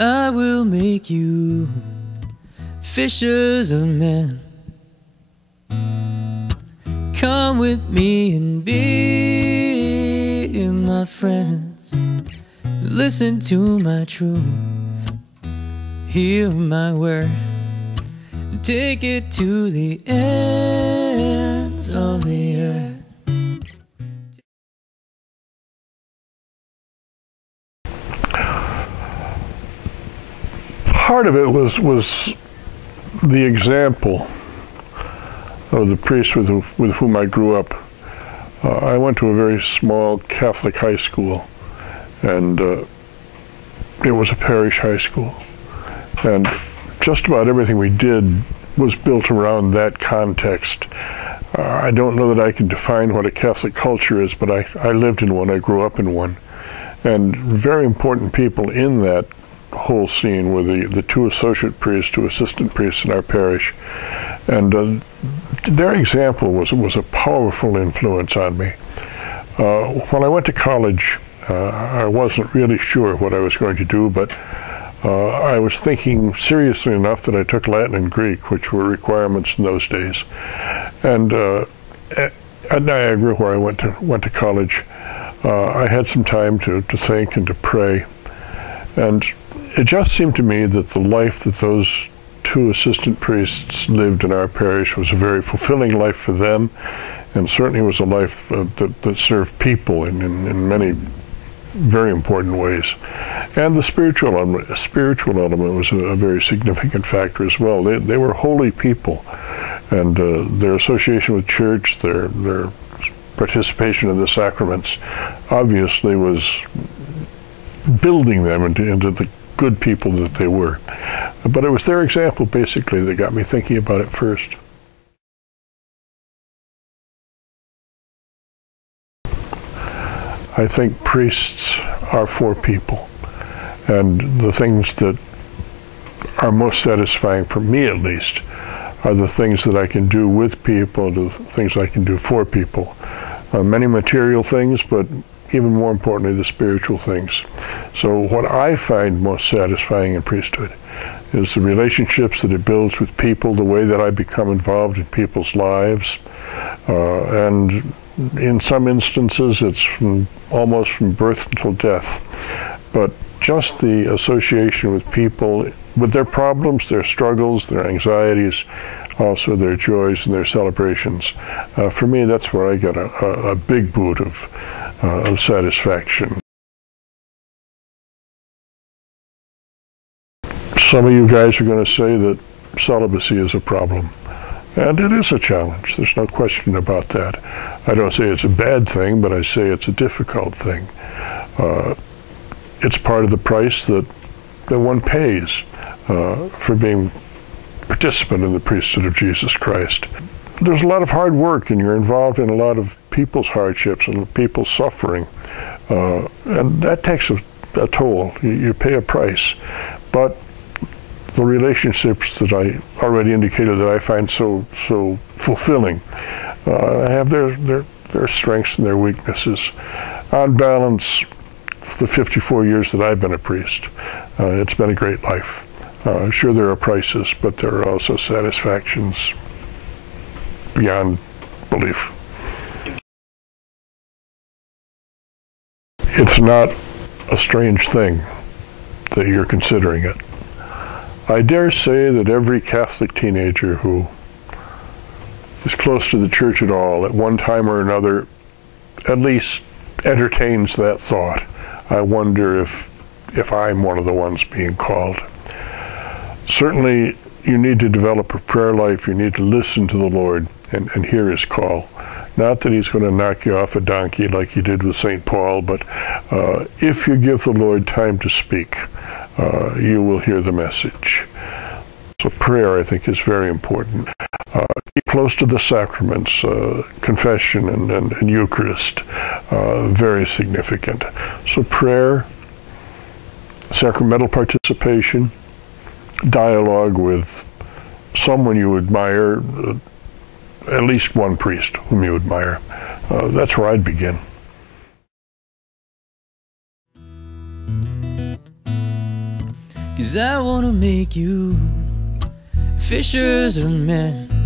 I will make you fishers of men. Come with me and be my friends. Listen to my truth, hear my word, take it to the ends of the earth. Part of it was the example of the priest with whom I grew up. I went to a very small Catholic high school, and it was a parish high school. And just about everything we did was built around that context. I don't know that I can define what a Catholic culture is, but I lived in one, I grew up in one. And very important people in that whole scene were the two associate priests, two assistant priests in our parish. And their example was a powerful influence on me. When I went to college, I wasn't really sure what I was going to do, but I was thinking seriously enough that I took Latin and Greek, which were requirements in those days. And at Niagara, where I went to college, I had some time to think and to pray. And it just seemed to me that the life that those two assistant priests lived in our parish was a very fulfilling life for them, and certainly was a life that served people in many very important ways. And the spiritual element was a very significant factor as well. They were holy people, and their association with church, their participation in the sacraments, obviously was building them into the good people that they were. But it was their example, basically, that got me thinking about it first. I think priests are for people, and the things that are most satisfying, for me at least, are the things that I can do with people, the things I can do for people. Many material things, but even more importantly, the spiritual things. So what I find most satisfying in priesthood is the relationships that it builds with people, the way that I become involved in people's lives, and in some instances it's almost from birth until death. But just the association with people, with their problems, their struggles, their anxieties, also their joys and their celebrations. For me, that's where I get a big boot of satisfaction. Some of you guys are going to say that celibacy is a problem, and it is a challenge. There's no question about that. I don't say it's a bad thing, but I say it's a difficult thing. It's part of the price that one pays for being participant in the priesthood of Jesus Christ. There's a lot of hard work, and you're involved in a lot of people's hardships and people's suffering, and that takes a toll. You pay a price. But the relationships that I already indicated that I find so fulfilling have their strengths and their weaknesses. On balance, the 54 years that I've been a priest, it's been a great life. Sure, there are prices, but there are also satisfactions beyond belief. It's not a strange thing that you're considering it. I dare say that every Catholic teenager who is close to the church at all, at one time or another, at least entertains that thought. I wonder if I'm one of the ones being called. Certainly, you need to develop a prayer life. You need to listen to the Lord and hear his call. Not that he's going to knock you off a donkey like he did with St. Paul, but if you give the Lord time to speak, you will hear the message. So prayer, I think, is very important. Keep close to the sacraments, confession and Eucharist, very significant. So prayer, sacramental participation, dialogue with someone you admire, at least one priest whom you admire. That's where I'd begin. 'Cause I wanna make you fishers of men.